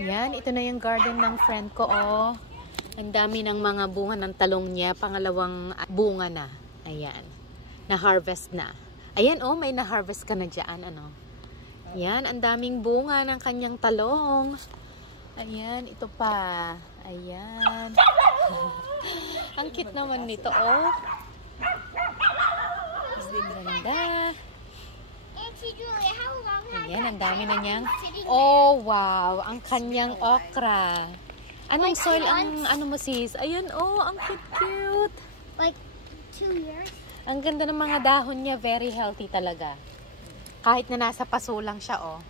Yan, ito na yung garden ng friend ko, oh. Ang dami ng mga bunga ng talong niya. Pangalawang bunga na. Ayan. Na-harvest na. Ayan, oh, may na-harvest ka na dyan, ano. Yan, ang daming bunga ng kanyang talong. Ayan, ito pa. Ayan. Ang cute naman nito, oh. Ang ganda. Ayan, ang dami na niyang. Oh, wow. Ang kanyang okra. Anong soil ang ano mo, sis? Ayan, oh, ang cute-cute. Like 2 years? Ang ganda ng mga dahon niya. Very healthy talaga. Kahit na nasa paso lang siya, oh.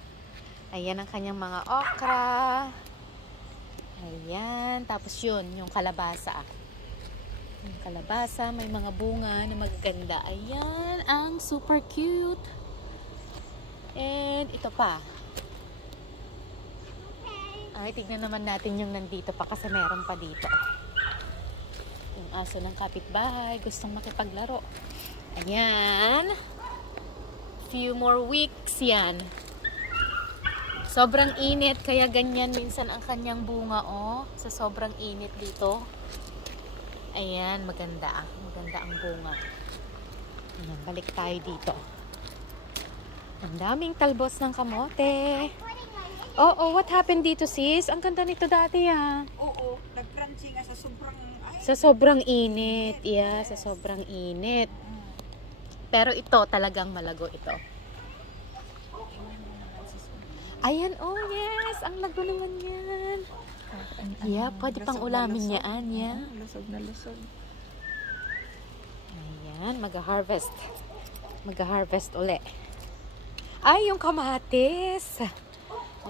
Ayan ang kanyang mga okra. Ayan. Tapos yun, yung kalabasa. Yung kalabasa, may mga bunga na magaganda. Ayan, ang super cute. And ito pa. Ay, tignan naman natin yung nandito pa kasi meron pa dito. Yung aso ng kapitbahay, gustong makipaglaro. Ayan. Few more weeks yan. Sobrang init, kaya ganyan minsan ang kanyang bunga, oh. Sa sobrang init dito. Ayan, maganda. Maganda ang bunga. Ayan, balik tayo dito. Ang daming talbos ng kamote. Oh, what happened dito, sis? Ang ganda nito dati, ah. Oo, nag-crunchy nga sa sobrang... Sa sobrang init. Yeah, sa sobrang init. Pero ito, talagang malago ito. Ayan, oh yes. Ang lago naman yan. Yeah, pwede pang ulamin yan. Yeah. Lusog na lusog. Ayan, mag-harvest. Mag-harvest uli. Ay, yung kamatis.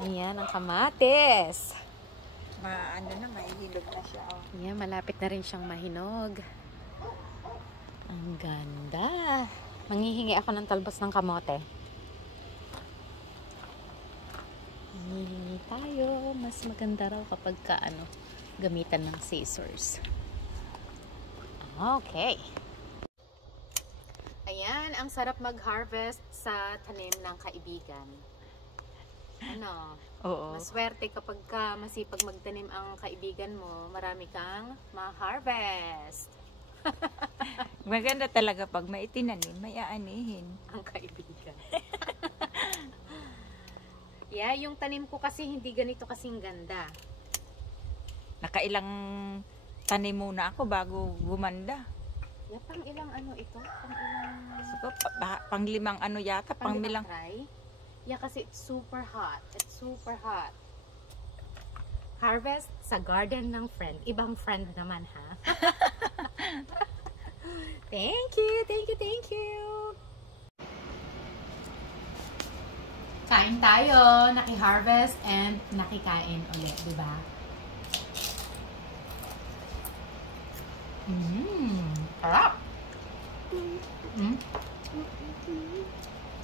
Ayan, ang kamatis. Ano na, mahihilog na siya. Oh. Ayan, malapit na rin siyang mahinog. Ang ganda. Manghihingi ako ng talbos ng kamote. Manghihingi tayo. Mas maganda raw kapag gamitan ng scissors. Okay. Ayan, ang sarap mag-harvest sa tanim ng kaibigan. Ano? Oo. Maswerte kapag masipag magtanim ang kaibigan mo, marami kang ma-harvest. Maganda talaga pag may itinanim, may aanihin. Ang kaibigan. Yeah, yung tanim ko kasi hindi ganito kasing ganda. Nakailang tanim muna ako bago gumanda. Yeah, pang ilang ano ito? Pang ilang... So, pang-limang ano yata, pang-milang. Try? Yeah, kasi it's super hot. It's super hot. Harvest sa garden ng friend. Ibang friend naman, ha? Thank you, thank you, thank you. Kain tayo, naki-harvest and nakikain ulit, di ba? Sarap.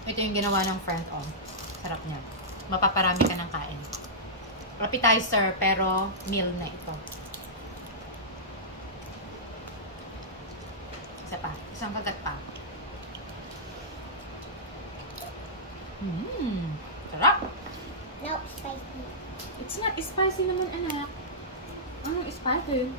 Ito yung ginawa ng friend, oh. Sarap niya. Mapaparami ka ng kain. Appetizer, pero meal na ito. Isa pa. Isang kagat pa. Sarap. No, spicy. It's not spicy naman, anak. Anong spicy?